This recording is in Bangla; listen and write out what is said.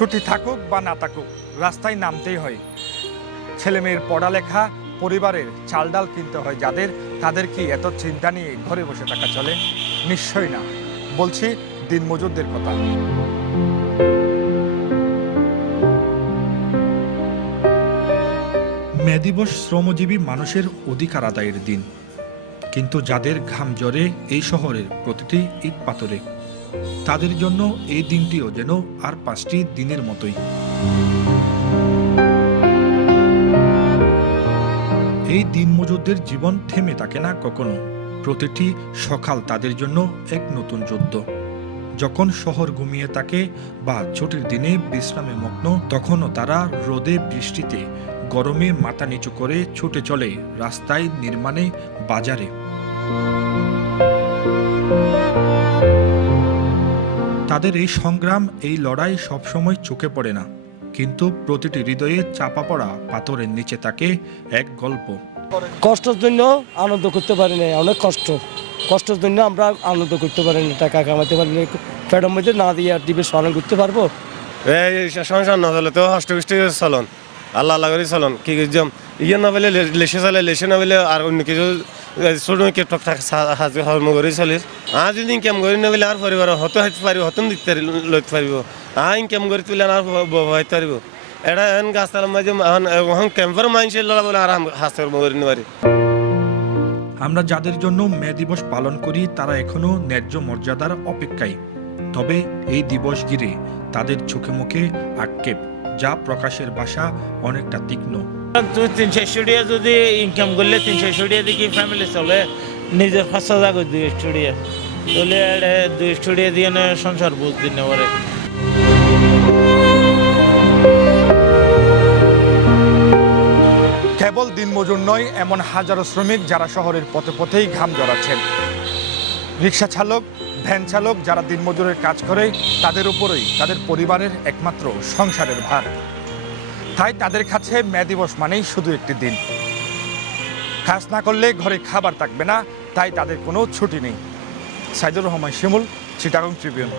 ছুটি থাকুক বা না থাকুক, রাস্তায় নামতেই হয়। ছেলেমেয়ের পড়ালেখা, পরিবারের চাল ডাল কিনতে হয় যাদের, তাদের কি এত চিন্তা নিয়ে ঘরে বসে থাকা চলে? নিশ্চয়ই না। বলছি, দিনমজুরদের কথা। মে দিবস শ্রমজীবী মানুষের অধিকার আদায়ের দিন। কিন্তু যাদের ঘাম জ্বরে এই শহরের প্রতিটি ইট পাথরে তাদের জন্য এই দিনটিও যেন আর পাঁচটি দিনের মতোই। এই দিনমজুরদের জীবন থেমে থাকে না কখনো। প্রতিটি সকাল তাদের জন্য এক নতুন যুদ্ধ। যখন শহর ঘুমিয়ে থাকে বা ছুটির দিনে বিশ্রামে মগ্ন, তখনও তারা রোদে বৃষ্টিতে, গরমে মাথা নিচু করে ছুটে চলে রাস্তায় নির্মাণে, বাজারে। তাদের এই সংগ্রাম এই লড়াই সবসময় চোখে পড়ে না। কিন্তু প্রতিটি হৃদয়ে চাপা পড়া পাথরের নিচে তাকে এক গল্প। কষ্টের জন্য আনন্দ করতে পারি না অনেক কষ্ট। কষ্টের জন্য আমরা আনন্দ করতে পারি না টাকা কামাতে পারি না মধ্যে না দিয়ে আর দিবে স্মরণ করতে পারব? এই সংসার না চলে তো হষ্ট বৃষ্টি চলন। আল্লাহ আল্লাহ করে চলন। কি করছম ইয়ে না বলে লেসে চলে লেসে না বলে আর অন্য কিছু ছোট কে টকটাক সাহায্য কর্ম করে চলিস আজ যদি ইনকাম করি না বলে আর পরিবার হত হইতে পারিব হতন দিতে লইতে পারিব আ ইনকাম করে তুলে আর হইতে পারিব এটা এন গাছতলার মাঝে এখন ক্যাম্পার মানুষের লড়া বলে আর হাস কর্ম করে নিতে পারি আমরা যাদের জন্য মে দিবস পালন করি, তারা এখনও ন্যায্য মর্যাদার অপেক্ষায়। তবে এই দিবস ঘিরে তাদের চোখে মুখে আক্ষেপ। যা প্রকাশের বাসা অনেকটা তীক্ষ্ণ। তুই তিনশো স্টুডিও যদি ইনকাম করলে তিনশো স্টুডিও দেখি ফ্যামিলি চলে। নিজের পাঁচ হাজার করে দুই স্টুডিও। তাহলে এটা দুই স্টুডিও দিয়ে না সংসার বুঝ দিন পারে কেবল দিনমজুর নয় এমন হাজারো শ্রমিক যারা শহরের পথে পথেই ঘাম জড়াচ্ছেন। রিক্সা চালক ভ্যান চালক যারা দিনমজুরের কাজ করে, তাদের উপরেই তাদের পরিবারের একমাত্র সংসারের ভার। তাই তাদের কাছে মে দিবস মানেই শুধু একটি দিন। কাজ না করলে ঘরে খাবার থাকবে না, তাই তাদের কোনো ছুটি নেই। সাইদুর রহমান শিমুল, চিটাগং ট্রিবিউন।